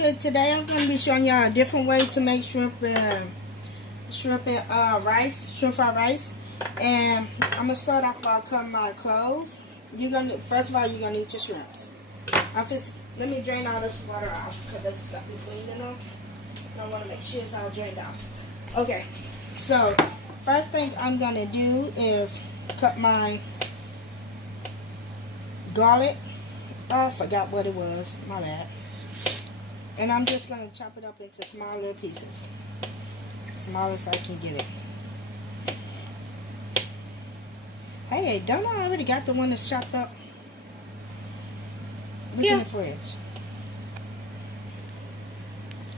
good? Today I'm going to be showing y'all a different way to make shrimp and rice, shrimp fried rice. And I'm going to start off by cutting my clothes. First of all, you're going to need your shrimps. Let me drain all this water off because there's stuff in cleaning up. I want to make sure it's all drained off. Okay, so first thing I'm going to do is cut my garlic. Oh, I forgot what it was. My bad. And I'm just going to chop it up into small little pieces. Small as I can get it. Hey, don't I already got the one that's chopped up? Look in the fridge.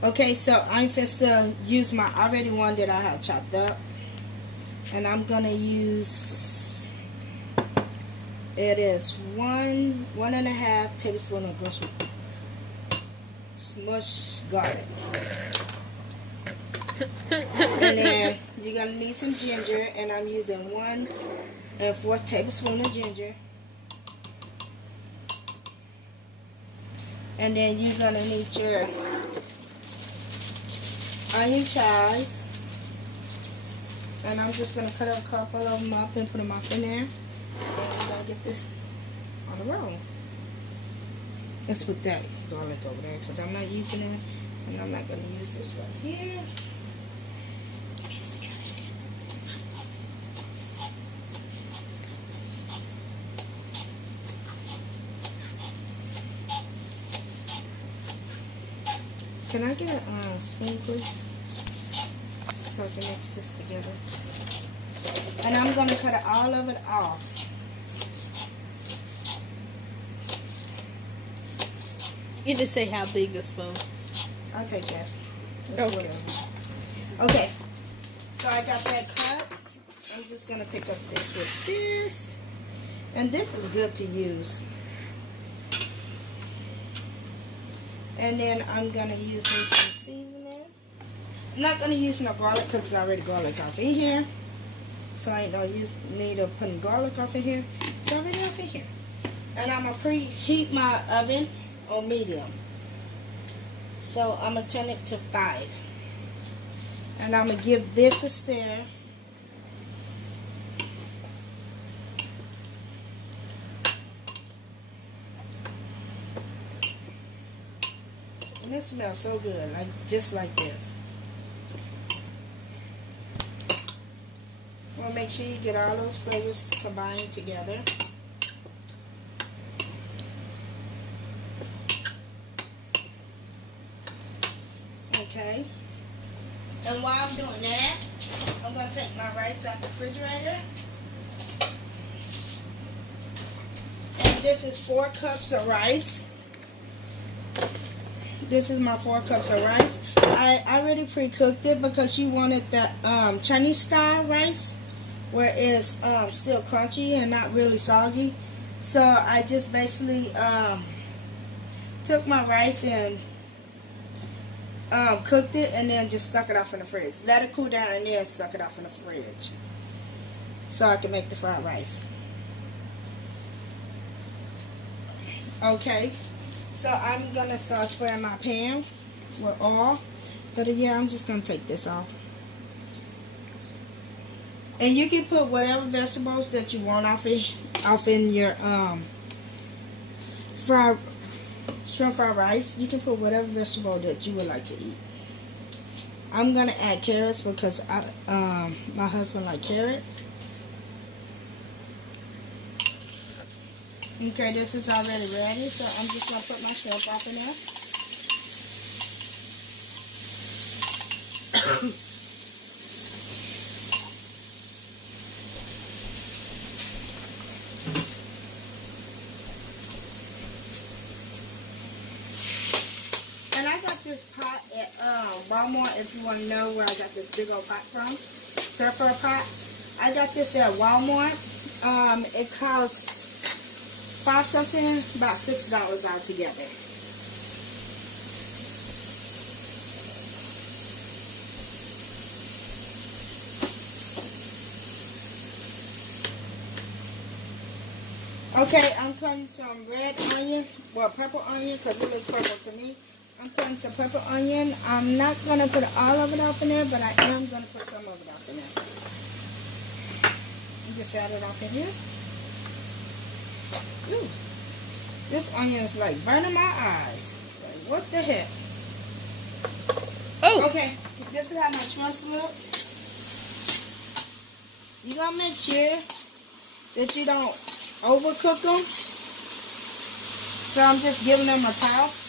Okay, so I'm just to use my already one that I have chopped up. And I'm going to use, it is 1.5 tablespoon of grocery smush garlic. And then you're going to need some ginger, and I'm using 1/4 tablespoon of ginger. And then you're going to need your onion chives. And I'm just going to cut a couple of them up and put them up in there. And I'm going to get this on the roll. Let's put that garlic over there because I'm not using it. And I'm not going to use this right here. Can I get a spoon, please? So I can mix this together. And I'm going to cut all of it off. You just say how big the spoon. I'll take that. Okay. Okay. So I got that cut. I'm just going to pick up this with this. And this is good to use. And then I'm going to use me some seasoning. I'm not going to use no garlic because it's already garlic off in here. So I ain't no need of putting garlic off in here. It's already off in here. And I'm going to preheat my oven on medium. So I'm going to turn it to 5. And I'm going to give this a stir. And it smells so good, just like this. Well, make sure you get all those flavors combined together. Okay. And while I'm doing that, I'm going to take my rice out the refrigerator. And this is 4 cups of rice. This is my 4 cups of rice. I already pre-cooked it because you wanted the Chinese style rice where it's still crunchy and not really soggy. So I just basically took my rice and cooked it and then just stuck it off in the fridge. Let it cool down and then stuck it off in the fridge so I can make the fried rice. Okay. So I'm going to start spraying my pan with oil. But yeah, I'm just going to take this off. And you can put whatever vegetables that you want off in your shrimp fried rice. You can put whatever vegetable that you would like to eat. I'm going to add carrots because my husband likes carrots. Okay, this is already ready, so I'm just going to put my shrimp off in there. And I got this pot at Walmart, if you want to know where I got this big old pot from. Stir fry pot. I got this at Walmart. It costs $5 something, about $6 altogether. Okay, I'm cutting some red onion, well, purple onion, because it looks purple to me. I'm putting some pepper onion. I'm not going to put all of it off in there, but I am going to put some of it off in there. And just add it off in here. Ooh. This onion is like burning my eyes. Like, what the heck? Oh! Okay, this is how my shrimps look. You gotta make sure that you don't overcook them. So I'm just giving them a toss.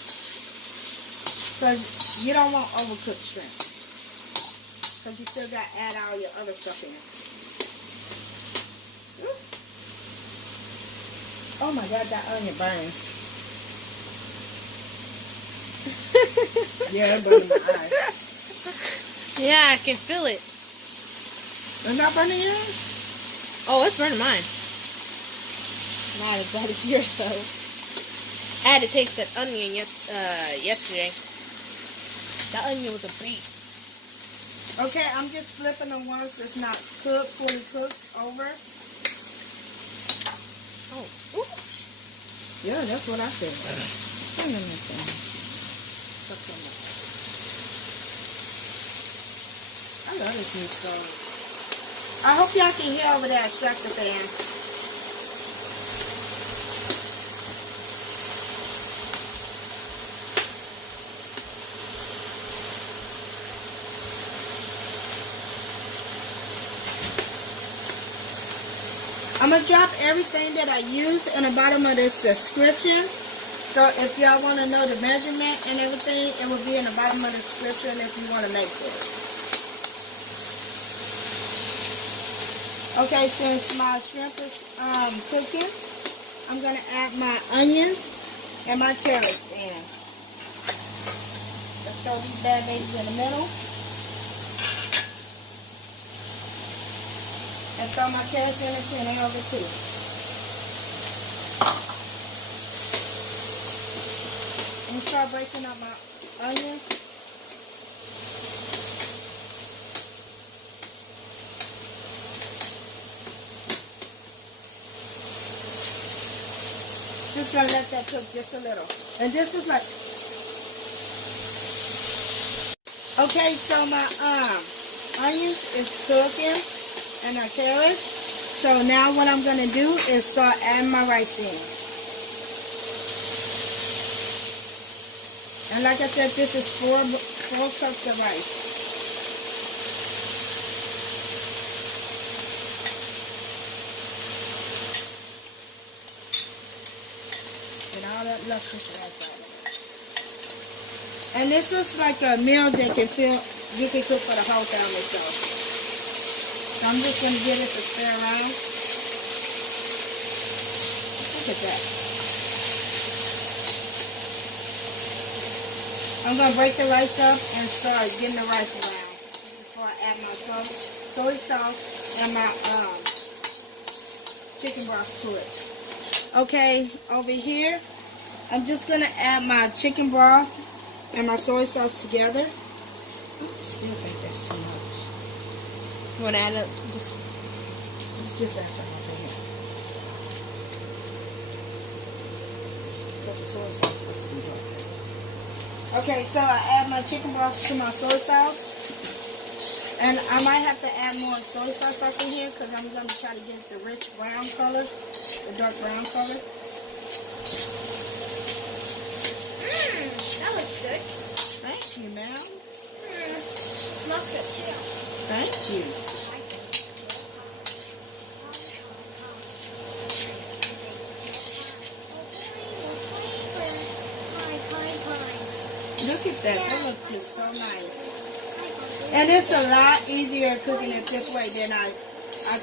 Because you don't want overcooked shrimp. Because you still got to add all your other stuff in. Ooh. Oh my God, that onion burns. Yeah, it burns my eyes. Yeah, I can feel it. It's not burning yours? Oh, it's burning mine. Not as bad as yours, though. I had to taste that onion yesterday. That onion was a beast. Okay, I'm just flipping the ones that's not cooked, fully cooked, over. Oh, ooh. Yeah, that's what I said. I love this new stove. I hope y'all can hear over that extractor fan. I'm going to drop everything that I use in the bottom of this description. So if y'all want to know the measurement and everything, it will be in the bottom of the description if you want to make this. Okay, since my shrimp is cooking, I'm going to add my onions and my carrots in. Let's throw these bad babies in the middle. And throw my carrots in the center over too. And start breaking up my onions. Just gonna let that cook just a little. And this is like, okay, so my onions is cooking and our carrots. So now what I'm gonna do is start adding my rice in. And like I said, this is four cups of rice. Get all that luscious rice out of it. And this is like a meal that you can cook for the whole family. So I'm just going to get it to stir around. Look at that. I'm going to break the rice up and start getting the rice around before I add my soy sauce and my chicken broth to it. Okay, over here, I'm just going to add my chicken broth and my soy sauce together. I still think that's too much. You want to add it? Let's just add some over here. Because the soy sauce is supposed to be good. Okay, so I add my chicken broth to my soy sauce. And I might have to add more soy sauce up in here because I'm going to try to get the rich brown color, the dark brown color. That looks good. Thank you, ma'am. Smells good too. Thank you. Look at that. That looks just so nice. And it's a lot easier cooking it this way than I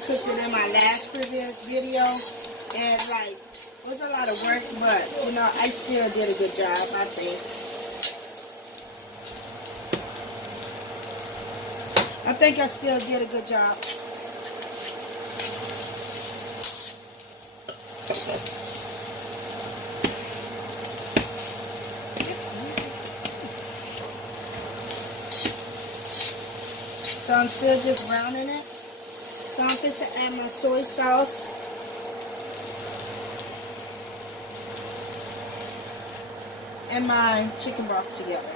cooked it in my last previous video. And like, it was a lot of work, but you know, I still did a good job, I think. I think I still did a good job. So I'm still just browning it. So I'm going to add my soy sauce. and my chicken broth together.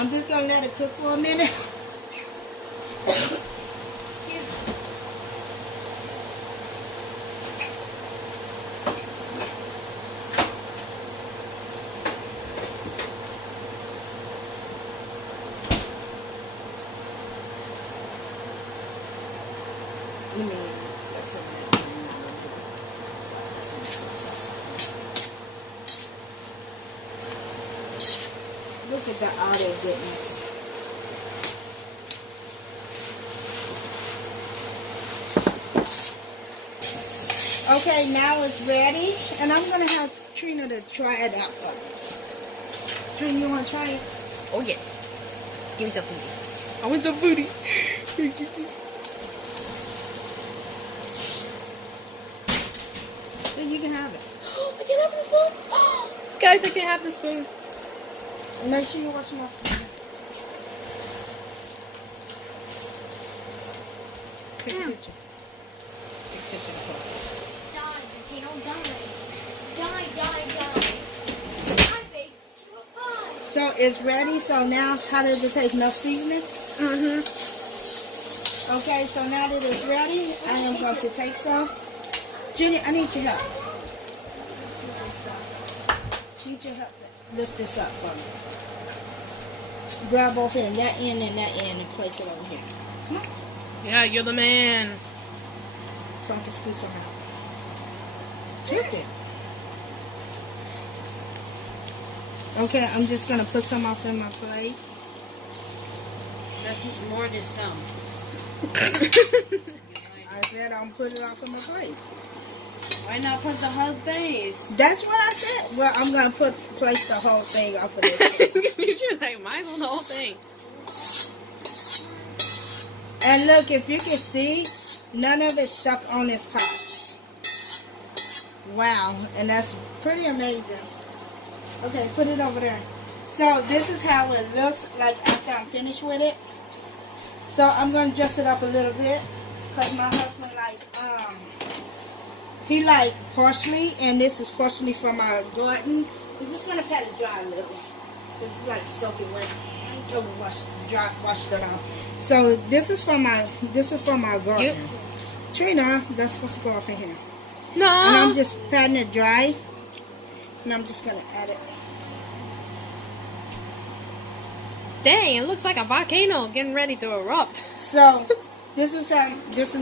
I'm just gonna let it cook for a minute. Let me that's some of that. Look at the auto goodness. Okay, now it's ready, and I'm gonna have Trina to try it out for me. Trina, you wanna try it? Oh yeah. Give me some booty. I want some booty. Then you can have it. I can't have the spoon. Guys, I can't have the spoon. Make sure you wash them off. Take a picture. Take a picture of the pot. Die, potato, die. Die, die, die. I baked you a pie. So it's ready. So now, how does it taste? Enough seasoning? Mm-hmm. Okay, so now that it's ready, I am going to take some. Junior, I need your help. Need your help to lift this up for me. Grab both ends, that end and that end, and place it over here. Come on. Yeah, you're the man. So I can scoot some out. Tipped it. Okay, I'm just going to put some off in my plate. That's more than some. I said I'm putting it off in my plate. Why not put the whole thing? That's what I said. Well, I'm going to place the whole thing off of this. You're just like, mine's on the whole thing. And look, if you can see, none of it's stuck on this pot. Wow, and that's pretty amazing. Okay, put it over there. So this is how it looks like after I'm finished with it. So I'm going to dress it up a little bit because my husband he like parsley, and this is parsley from our garden. We're just going to pat it dry a little. It's like soaking wet. Oh, washed it off. So this is from our garden. Yep. Trina, that's supposed to go off in here. No. And I'm just patting it dry. And I'm just gonna add it. Dang, it looks like a volcano getting ready to erupt. So this is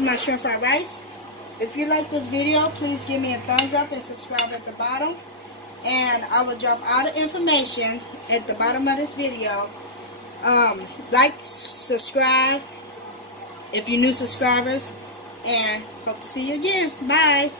my shrimp fried rice. If you like this video, please give me a thumbs up and subscribe at the bottom. And I will drop all the information at the bottom of this video. Like, subscribe if you're new subscribers, and hope to see you again. Bye.